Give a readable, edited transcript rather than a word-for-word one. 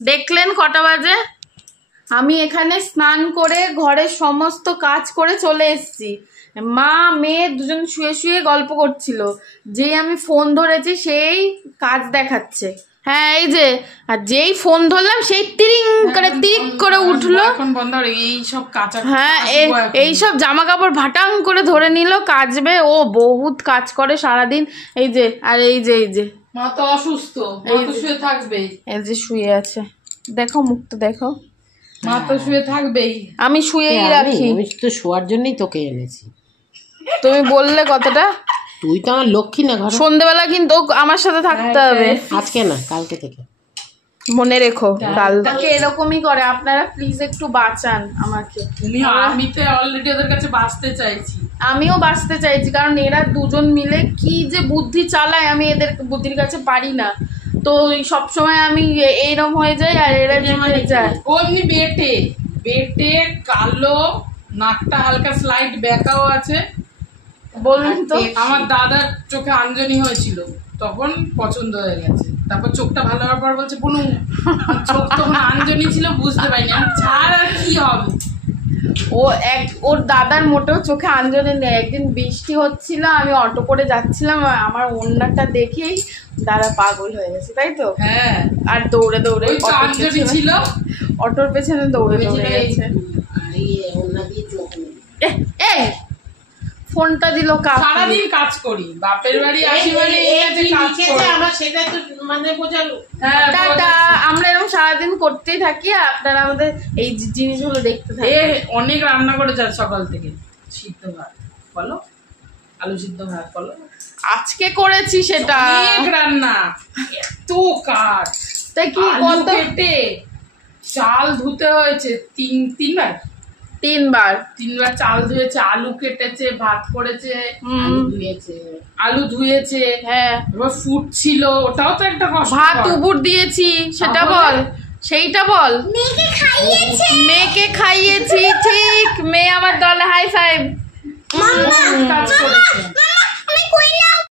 দেখলেন কটা বাজে? আমি এখানে স্নান করে ঘরের সমস্ত কাজ করে চলে এসেছি। মা মেয়ে দুজন শুয়ে শুয়ে গল্প করছিল, যেই আমি ফোন ধরেছি সেই কাজ দেখাচ্ছে। হ্যাঁ এই যে, আর যেই ফোন ধরলাম সেই তিরিং করে তিরিক করে উঠলো। এখন বন্ধ হবে এই সব কাঁচা। হ্যাঁ এই সব জামা কাপড় ভাটাং করে ধরে নিল কাচবে। ও বহুত কাজ করে সারাদিন। এই যে আর এই যে মা তো অসুস্থ, মা তো শুয়ে থাকবেই। এই যে শুয়ে আছে, দেখো মুখটা দেখো। মা তো শুয়ে থাকবেই, আমি শুয়েই রাখি। আমি তো শোয়ার জন্যই তোকে এনেছি। তুমি বললে কথাটা, তুই তো আমার লক্ষ্মী না ঘরে। সন্ধ্যেবেলা কিন্তু আমার সাথে থাকতে হবে। আজকে না, কালকে থেকে মনে রেখো। কালকে এরকমই করে, আপনারা প্লিজ একটু বাঁচান আমাকে। আমি তো অলরেডি ওদের কাছে বাঁচতে চাইছি। আমিও বাঁচতে চাইছি, কারণ এরা দুজন মিলে কি যে বুদ্ধি চালায়, আমি এদের বুদ্ধির কাছে পারি না। তো সবসময় আমি এইরকম হয়ে যাই আর এরা হয়ে যায়। ও এমনি বেটে কালো, নাকটা হালকা স্লাইড ব্যাকাও আছে। বলুন তো, আমার দাদার চোখে আঞ্জনি হয়েছিল, তখন পছন্দ হয়ে গেছে। তারপর চোখটা ভালো হওয়ার পর বলছে বুনু চোখ তখন আঞ্জনি ছিল, বুঝতে পারিনি। আমি ছাড় আর কি হবে। ওর দাদার মোটেও চোখে আঞ্জনি নেই। একদিন বৃষ্টি হচ্ছিল, আমি অটো করে যাচ্ছিলাম, আমার ওড়নাটা দেখেই দাদা পাগল হয়ে গেছে, তাই তো? হ্যাঁ, আর দৌড়ে দৌড়ে আঞ্জনি ছিল, অটোর পেছনে দৌড়ে দৌড়ে গেছে। এই ফোনটা দিল, সারাদিন কাজ করি, বাপের বাড়ি আসি মানে আমার সেটা তো মানে বোঝালো। টাটা। আমরা এরকম সারাদিন করতেই থাকি, আপনারা আমাদের এই জিনিসগুলো দেখতে থাকি। অনেক রান্না করে যান সকাল থেকে। সিদ্ধ ভাত বলো, আলু সিদ্ধ ভাত বলো, আজকে করেছি সেটা। অনেক রান্না, এত কাজ। তাই কি কত কেটে চাল ধুতে হয়েছে তিনবার চাল ধুয়েছে, আলু কেটেছে, ভাত করেছে, আলু ধুয়েছে। হ্যাঁ, এবার ফুটছিল, ওটাও তো একটা কষ্ট। ভাত উপর দিয়েছি, সেটা বল, সেইটা বল। মেয়েকে খাইয়েছি, ঠিক। মেয়ে আমার দলে হাই ফাইভ। কাজ করেছে।